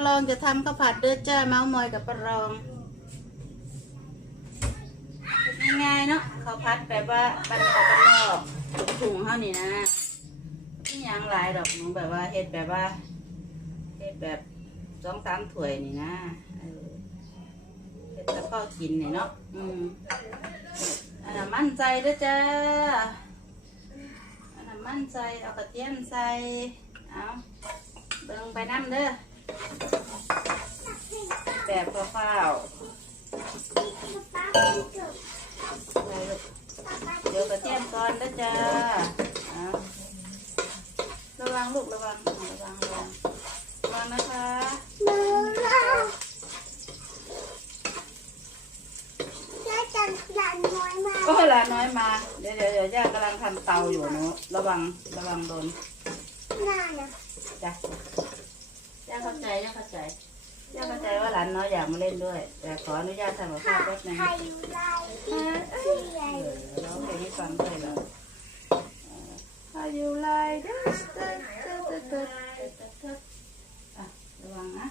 ประลองจะทำข้าวผัดเด้อจ้าเมาส์มอยกับประลองง่ายๆเนาะข้าวผัดแบบว่าบ้านเขาบ้านนอกถุงเท่านี้นะนี่ยังหลายดอกหนูแบบว่าเฮ็ดแบบว่าเฮ็ดแบบสองสามถ้วยนี่นะเฮ็ดแต่พ่อกินนี่เนาะอืมอันนั้นมั่นใจเด้อจ้าอันนั้นมั่นใจเอากระเทียมใส่เอาเบิ่งไปน้ำเด้อ แบบคร่าวๆไปลูกเดี๋ยวกระเทียมก่อนนะจ๊ะเอาระวังลูกระวังระวังระวังระวังนะคะโอ้ยหลานน้อยมาเดี๋ยวเดี๋ยวเดี๋ยวย่ากำลังทำเตาอยู่หนูระวังระวังโดนจ้ะ ย่าเข้าใจย่าเข้าใจย่าเข้าใจว่าหลานน้อยอยากมาเล่นด้วย แต่ขออนุญาตทำกับข้าวแป๊บนึงเออร้องเพลงให้ฟังด้วยเหรอ How you like this อะระวังนะ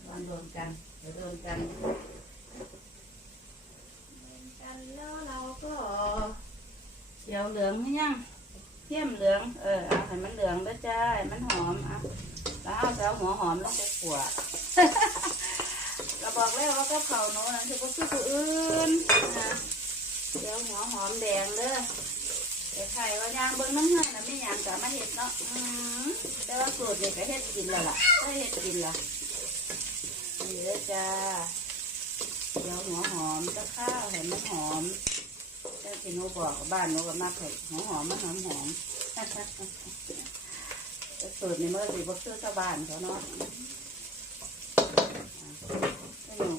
ระวังโดนกันเดี๋ยวโดนกันกันแล้วเราก็เขียวเหลืองหรือยังเทียมเหลือง เออเอาให้มันเหลืองด้วยจ้าให้มันหอมอะ แล้วหัวหอมลงไปขั่วเราบอกแล้วว่าก็เผาโน้นะที่พวกคือผู้อื่นนะเดี๋ยวหัวหอมแดงเด้อแต่ไข่ว่ายางเบิ้งน้ำเงินนะไม่ยางจะมาเห็ดเนาะอืมแต่ว่าสูตรนี่ก็เห็ดกินแล้วล่ะก็เห็ดกินละนี่เลยจ้าเดี๋ยวหัวหอมจะข้าวเห็นมันหอมแต่ที่หนูบอกบ้านหนูก็มากเลยหัวหอมมันหอมหอม แต่สูตรนี่เมื่อสิบ่คือชาวบ้านเขาเนาะให้หนู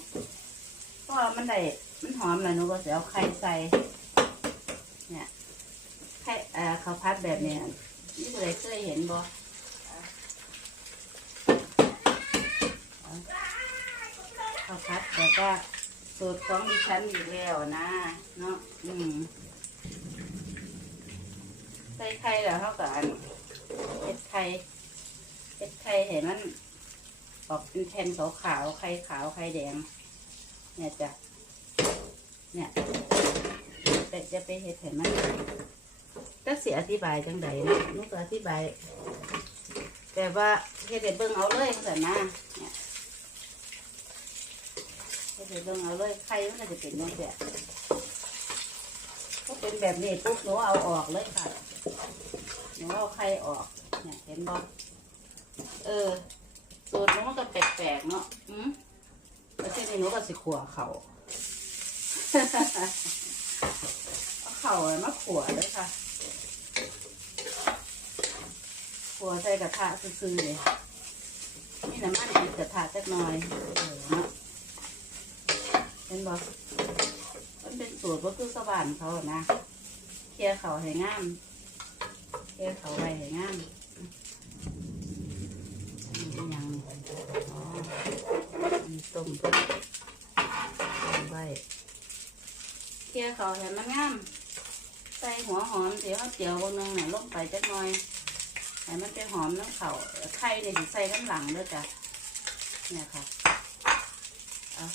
เพราะว่ามันได้มันหอมเลยหนูก็จะเอาไข่ใส่ เนี่ยไข่เอ่อข้าวพัดแบบเนี้ยนี่ผู้ใดเคยเห็นบ่ข้าวพัดแบบว่าสูตรของดิฉันอยู่แล้วนะเนาะอืมใส่ไข่แล้วเท่ากัน เห็ดไข่เห็ดไข่เห็นมันออกเป็นแผ่นขาวๆไข่ขาวไข่แดง เนี่ยจ้ะเนี่ยแต่จะไปเห็ดเห็นมันก็เสียอธิบายจังใดนะนุก็อธิบาย แต่ว่าเฮ็ดเบิ่งเอาเลยแต่นะเนี่ยเฮ็ดเบิ่งเอาเลยไข่มันก็จะเป็นจังซี่ก็เป็นแบบนี้ปุ๊บหนูเอาออกเลยค่ะ หนูเอาไข่ออก เนี่ยเห็นบ่เออ สูตรนูมันก็แปลกๆเนาะอืมแล้วทีนี้หนูก็สิขัวเขาเอาเข่ามาขัวเลยค่ะ ขัวใส่กระทะซื่อๆเลยนี่น้ำมันอีกกระทะจักหน่อยเออเนาะเห็นบอกมันเป็นสูตรว่าคือสวรรค์เขาอะนะ เคลียร์เขาให้งาม เคลียร์เขาไว้งามยังต้มต้มไว้เคี่ยวเขาเห็นมันงาม ใส่หัวหอมเดี๋ยวเขาเจียวบนนึงเนี่ยลงไปจักหน่อยให้มันเป็นหอมน้ำเขาไข่เนี่ยใส่น้ำหลังด้วยจ้ะเนี่ยค่ะเอา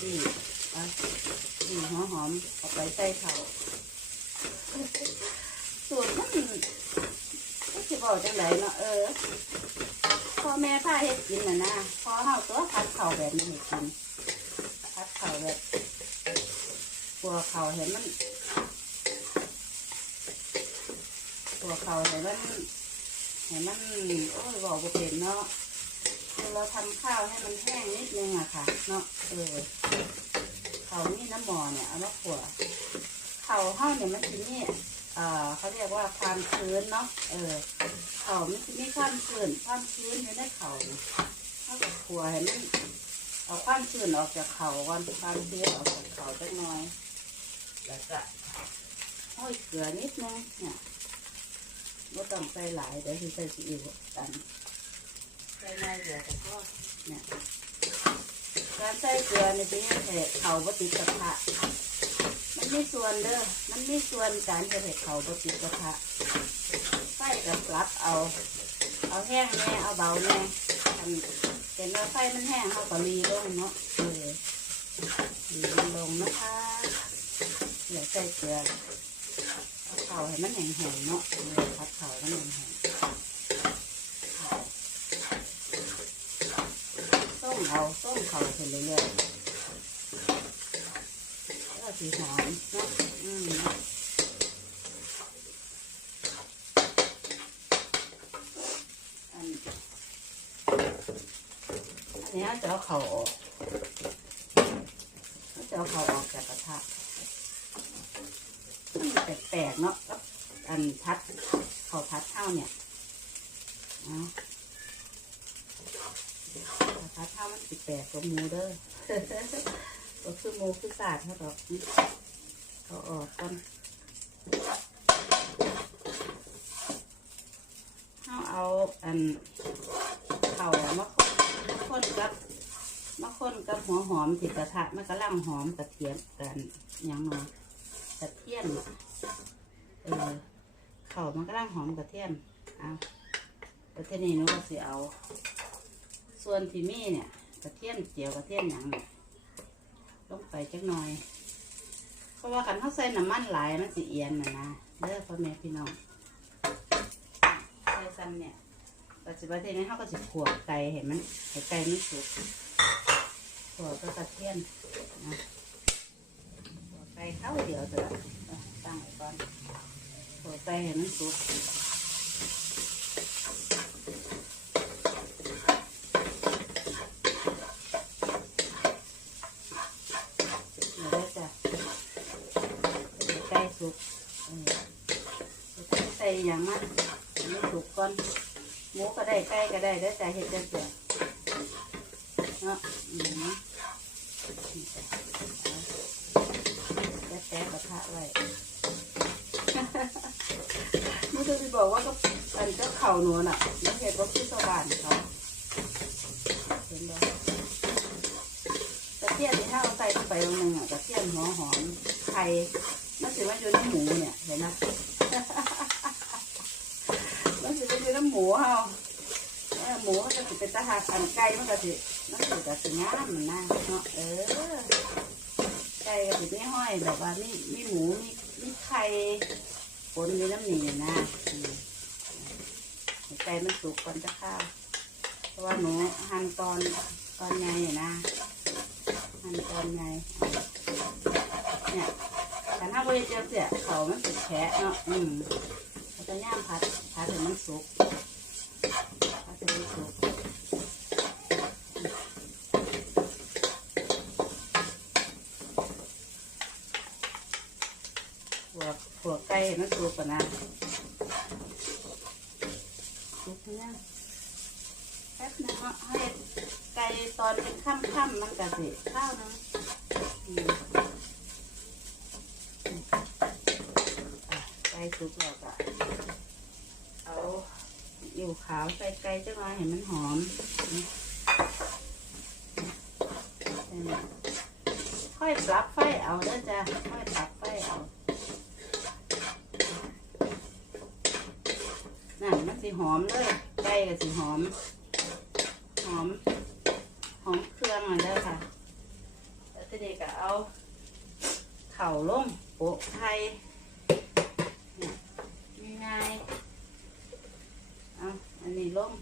ดีเอาดีหัวห อมเอาไปใส่เขาสูตรมันมันสิบอกจังไดเนาะเออพ่อแม่พาเฮ็ดกินน่ะนะพอเฮาตัวพัดเข่าแบบนี้ให้กินพัดเข่าแบบตัวเข่าเห็นมันตัวเข่าเห็นมันเห็นมันโอ้ยบอกบ่เป็นเนาะคือเราทำข้าวให้มันแห้งนิดนึงอะค่ะ เนาะเออ เขานี่น้ำหมอเนี่ยเอามาขัวเข่าเฮาเนี่ยมันทีนี่เอ่อเขาเรียกว่าความชื้นเนาะเออเขามันจะมีความชื้นความชื้นอยู่ในเข่าเนี่ยเขาก็ขั่วให้มันเอาความชื้นออกจากเขาก่อนความชื้นออกจากเขาจักน่อย แล้วก็ห้อยเกลือนิดนึงเนี่ยไม่ต้องใส่หลายเดี๋ยวที่ใส่ซีอิ๊วกันใส่น้อยเดี๋ยวก็เนี่ย การใส่เกลือในที่นี้เห็ดเขาบติดกระทะมันไม่ส่วนเด้อมันไม่ส่วนการจะเห็ดเขาบติดกระทะไฟกับรับเอา เอาแห้งแน่เอาเบาแน่อันเป็นว่าไฟมันแห้งเขาก็รีลงเนาะเออรีลงนะคะอย่าใส่เกลือเอาเข่าให้มันแห้งๆเนาะเออพัดเข่าให้มันแห้งๆต้มเอา เข่าไปเรื่อยๆก็สีหอมเนาะอืมอันอันนี้จะเอาเขาออกจะเอาเขาออกจากกระทะมันแปลกๆเนาะอันพัดเขาพัดเท่าเนี่ยเอาเขาพัดเท่ามันติดแปลกกับหมูเด้อก็คือมูคือสาดเขาดอกเขาออกกันเขาเอาอันเขามาคนกับมาคนกับหัวหอมติดกระทะมันก็ล่างหอมกระเทียมกันยังเนาะกระเทียมเออเขามันก็ล่างหอมกระเทียมเอาประเทศนี้นูก็สิเอา ส่วนที่มีเนี่ยกระเทียมเจียวกระเทียมหยังเนี่ยลงไปจักหน่อย เพราะว่าขันเขาใส่น้ำมันหลายมันสิเอียนนะนะเด้อพ่อแม่พี่น้องใส่ซ้ำเนี่ยปัจจุบันนี้เขาก็จะขวบไก่เห็นมันให้ไก่ไม่สุกขวบก็กระเทียมนะขวบไก่เข้าเดียวเถอะตั้งไว้ก่อนขวบไก่เห็นมันสุกเดี๋ยวได้จ้ะไก่สุกเออใส่ อย่างมันไม่สุกก่อนหมูก็ได้ไก่ก็ได้แล้วแต่เห็ดจะเสียเนาะอืมแต่กระทะไว้ไม่ต้องไปบอกว่าก็อันก็เข่าหนูน่ะแล้วเห็ดว่าคือสว่านเขาเห็นบ่กระเทียมที่ถ้าเอาใส่ลงไปตรงนึงอะกระเทียมหัวหอมไข่มันถือว่าอยู่ในหมูเนี่ยเห็นไหม มันสิเป็นอยู่น้ำหมู เฮาหมูมันก็สิเป็นตาหากอันไก่มันก็สิมันสิก็สิงามนะเนาะเออไก่ก็สิไม่ห้อยแบบว่ามีมีหมูมีมีไข่ปนอยู่น้ำหนีนะไก่มันสุกก่อนจะข้าวเพราะว่าหนูหั่นตอนตอนใหญ่นะหั่นตอนใหญ่เนี่ยแต่ถ้าบริเจียเสียเขามันติดแฉะเนาะอืมเราจะย่างพัดพัดถึงมันสุกพัดถึงมันสุก หัวหัวไก่มันสุกก่อนะสุกเนี่ยแป๊บนึงเนาะให้ไก่ตอนเป็นค่ำๆมันกะสิข้าวนึงอืมอะไก่สุกแล้วก็ เอาอยู่ ขาวใส่ไก่จังหวะเห็นมันหอมค่อยปรับไฟเอาเด้อจ้ะค่อยปรับไฟเอานั่นมันสิหอมเลยไก่ก็สิหอม หอม หอมเครื่องอะเด้อค่ะแล้วทีนี้ก็เอา เข่าลงโปะไทยเนี่ยง่ายๆเอา อันนี้ลง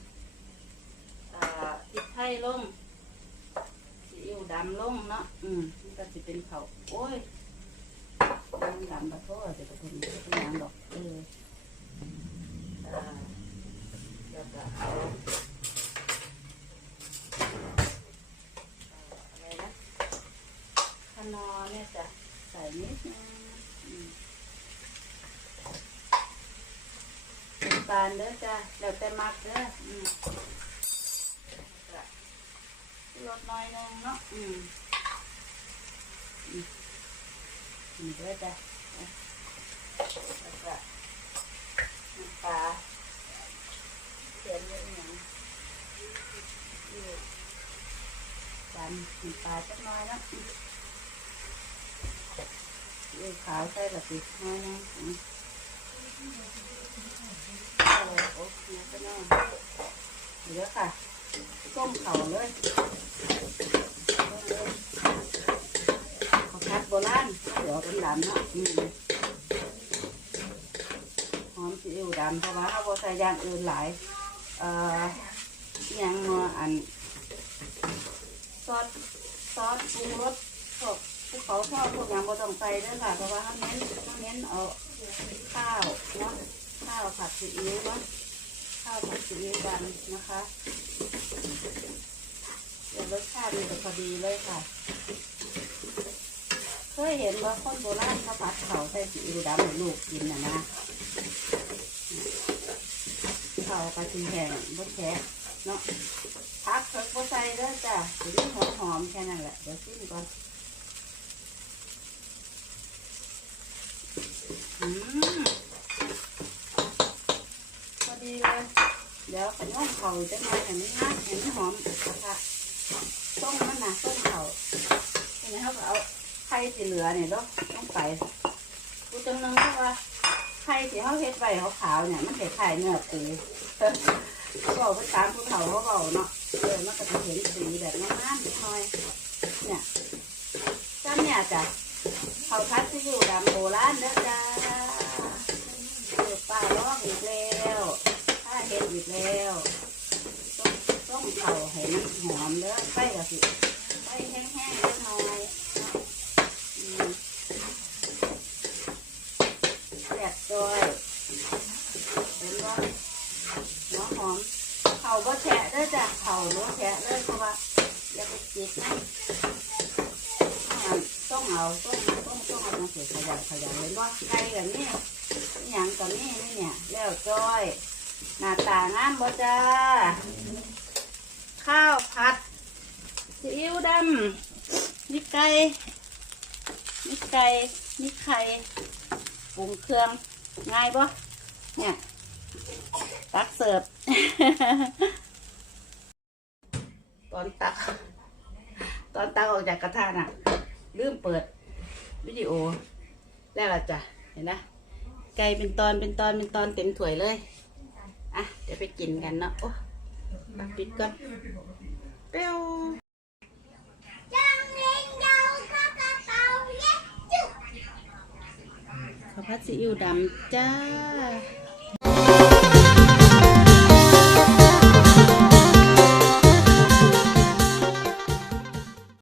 อ่าพริกไทยลงซีอิ๊วดำลงเนาะ อืมมันก็จะเป็นเขาวโอ้ยดำดำปะโทษจะเป็นเป็นอย่างดอก เอออ่าแล้วก็เอาอะไรนะขนอเนี่ยจะใส่นิดนึงอืม น้ำ ตาลเด้อจ้ะแล้วแต่มักเด้ออืมลดน้อยนึงเนาะอืมอืมเด้อจ้ะแล้วก็น้ำปลาเขียนเยอะอย่างนี่จานน้ำปลาจักน้อยเนาะอืมนี่ขาวใส่ละสิน้อยนึง โอ้ยก็น่าเดี๋ยวค่ะต้มเขาเลยข้าวผัดโบราณเดี๋ยวเป็นดำเนาะอืมหอมซีอิ๊วดำเพราะว่าเขาใส่ย่างอื่นหลายเอ่ออิหยังมาอันซอสซอสปรุงรสพวกภูเขาทอดพวกอย่างบ่ต้องใส่เด้วยค่ะเพราะว่าเขาเน้นเขาเน้นเอาข้าวเนาะ ข้าวผัดซีอิ๊วะข้าวผัดซีอิ๊วดำนะคะเดี๋ยวรสชาติมันจะพอดีเลยค่ะ เคยเห็นว่าคนโบราณเขาผัดเขาใส่ซีอิ๊วดำให้ลูกกินนะนะเขากระชิงแห้งบดแฉะเนาะพักเพิ่งบดใส่เด้อจ้ะเดี๋ยวนี้หอมหอมๆแค่นั้นแหละเดี๋ยวชิมก่อนอืมพอดีเลย เดี๋ยวขย้อมเข่าจะมาเห็นไหมนะเห็นไหมหอมกระทะต้มมันนะต้มเข่าเห็นไหมเขาก็เอาไข่สีเหลือเนี่ยเนาะต้องไปกูจังนึงเพราะว่าไข่สีเขาเฮ็ดไว้ขาวๆเนี่ยมันเห็นไข่เนื้อปูเขาบอกไปตามภูเขาเขาบอกเนาะเออมันก็จะเห็นสีแบบงามๆนิดหน่อยเนี่ยจ้าเนี่ยจ้ะเขาพัดที่อยู่ดำโบราณเด้อจ้าเออป้าร้องอีกแล้ว เห็นอีกแล้วต้องต้องเผาให้มันหอมเด้อไฟก็สิไฟแห้งๆเล็กน้อยแซ่บจอยเห็นว่าหัวหอมเผาบ่แฉะเด้อจ้ะเผาบ่แฉะเลยเพราะว่าอย่าไปจิกนะต้องเอาต้องต้องต้องเอามาเสียขยะขยะเห็นว่าไก่แบบนี้อย่างกับนี่นี่เนี่ยแล้วจ้อย งามบ่จ้า ข้าวผัดซีอิ๊วดำมีไก่มีไก่มีไข่ปรุงเครื่องง่ายบ่เนี่ยตักเสิร์ฟตอนตัก ตอนตักออกจากกระทะน่ะ ลืมเปิด วิดีโอ แล้วล่ะจ้ะ เห็นนะไก่เป็นตอนเป็นตอนเป็นตอนเต็มถ้วยเลย อะเดี๋ยวไปกินกันเนาะโอ้มาปิดก่อนเปรี้ยวข้าวผัดซีอิ๊วดำจ้า